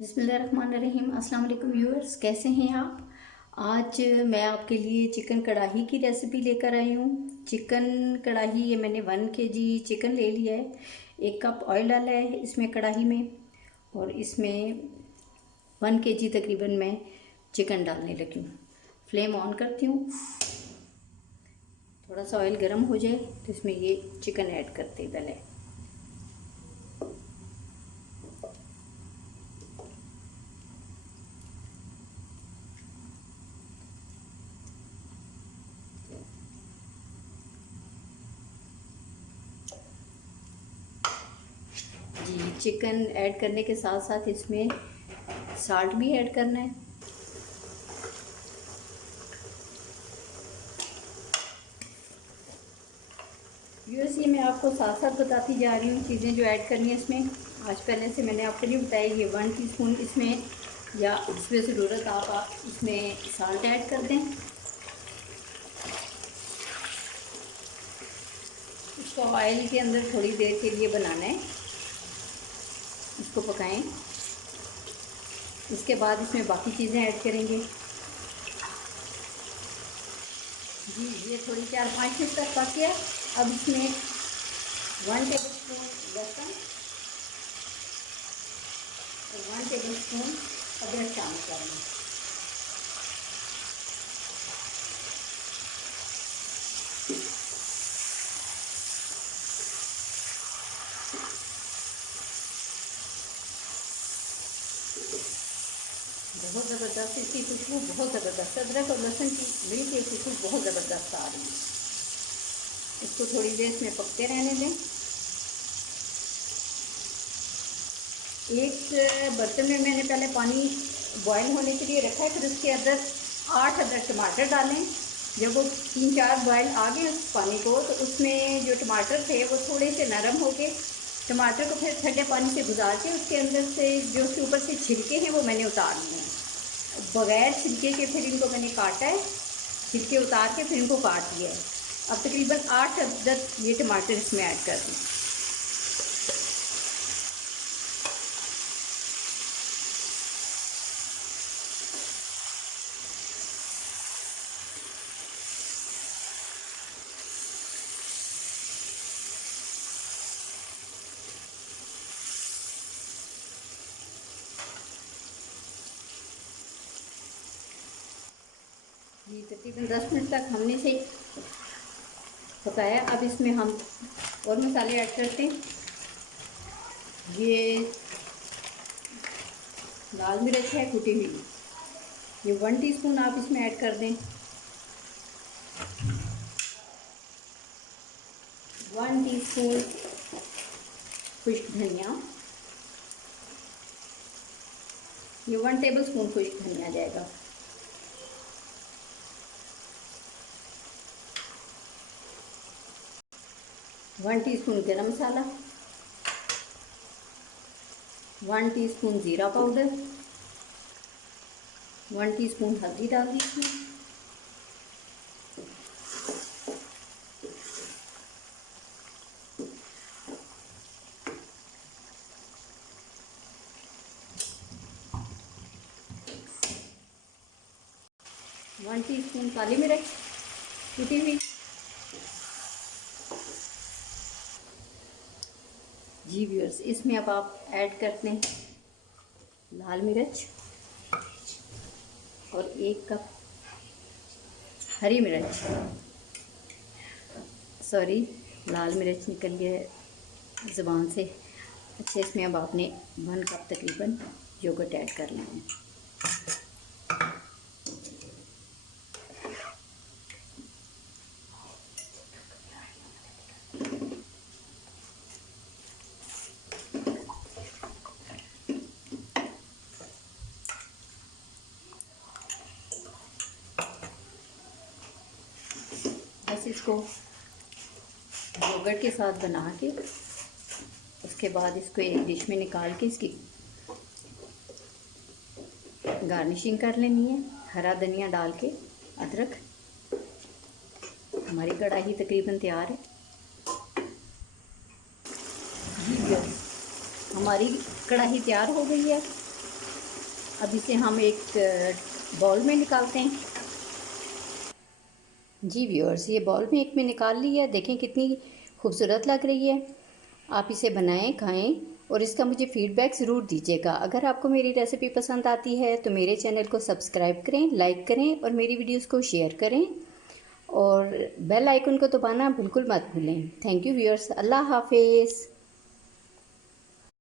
बिस्मिल्लाहिर्रहमानिर्रहीम। अस्सलाम वालेकुम व्यूअर्स, कैसे हैं आप। आज मैं आपके लिए चिकन कढ़ाई की रेसिपी लेकर आई हूँ। चिकन कढ़ाई ये मैंने 1 kg चिकन ले लिया है। 1 कप ऑयल डाला है इसमें कढ़ाई में, और इसमें 1 kg तकरीबन मैं चिकन डालने लगी हूँ। फ्लेम ऑन करती हूँ। थोड़ा सा ऑयल गर्म हो जाए तो इसमें ये चिकन ऐड करते पहले। जी, चिकन ऐड करने के साथ साथ इसमें साल्ट भी ऐड करना है। व्यूअर्स, ये मैं आपको साथ साथ बताती जा रही हूँ चीज़ें जो ऐड करनी है इसमें। आज पहले से मैंने आपको नहीं बताया। ये 1 टीस्पून इसमें, या इसमें ज़रूरत आप इसमें साल्ट ऐड कर दें। इसको ऑयल के अंदर थोड़ी देर के लिए बनाना है, इसको पकाएं। इसके बाद इसमें बाकी चीज़ें ऐड करेंगे। जी, ये थोड़ी 4-5 मिनट तक पक गया। अब इसमें 1 टेबलस्पून लहसुन और 1 टेबलस्पून अदरक शामिल करेंगे। बहुत ज़बरदस्त इसकी खुशबू, बहुत ज़बरदस्त। अदरक और लहसुन की मिल की खुशबू बहुत ज़बरदस्त आ रही है। इसको थोड़ी देर इसमें पकते रहने दें। एक बर्तन में मैंने पहले पानी बॉयल होने के लिए रखा है, फिर उसके अंदर 8 अदर टमाटर डालें। जब वो 3-4 बॉयल आ गए उस पानी को, तो उसमें जो टमाटर थे वो थोड़े से नरम हो गए। टमाटर को फिर ठंडे पानी से गुजार के उसके अंदर से जो उसके ऊपर से छिलके हैं वो मैंने उतार लिए हैं। बग़ैर छिलके के फिर इनको मैंने काटा है। छिलके उतार के फिर इनको काट लिया है। अब तकरीबन 8 अदद ये टमाटर इसमें ऐड कर दें। ये तकरीबन 10 मिनट तक हमने इसे पकाया। अब इसमें हम और मसाले ऐड करते हैं। ये लाल मिर्च है कुटी हुई, ये 1 टीस्पून आप इसमें ऐड कर दें। 1 टीस्पून खुश्क धनिया, ये 1 टेबलस्पून खुश्क धनिया जाएगा। 1 टीस्पून गरम मसाला, 1 टीस्पून ज़ीरा पाउडर, 1 टीस्पून हल्दी डाल दी इसमें। वन टीस्पून काली मिर्च कुटी हुई। जी व्यूअर्स, इसमें अब आप ऐड करते हैं लाल मिर्च और 1 कप हरी मिर्च। सॉरी, लाल मिर्च निकल गया ज़ुबान से। अच्छा, इसमें अब आपने 1 कप तकरीबन योगर्ट ऐड कर लेना है। बस इसको योगर्ट के साथ बना के उसके बाद इसको एक डिश में निकाल के इसकी गार्निशिंग कर लेनी है हरा धनिया डाल के, अदरक। हमारी कढ़ाई तकरीबन तैयार है। जी, हमारी कढ़ाई तैयार हो गई है। अब इसे हम एक बाउल में निकालते हैं। जी व्यूअर्स, ये बाउल में एक में निकाल लिया। देखें कितनी खूबसूरत लग रही है। आप इसे बनाएं, खाएं और इसका मुझे फ़ीडबैक ज़रूर दीजिएगा। अगर आपको मेरी रेसिपी पसंद आती है तो मेरे चैनल को सब्सक्राइब करें, लाइक करें और मेरी वीडियोस को शेयर करें और बेल आइकन को दबाना बिल्कुल मत भूलें। Thank you viewers. अल्लाह हाफिज़।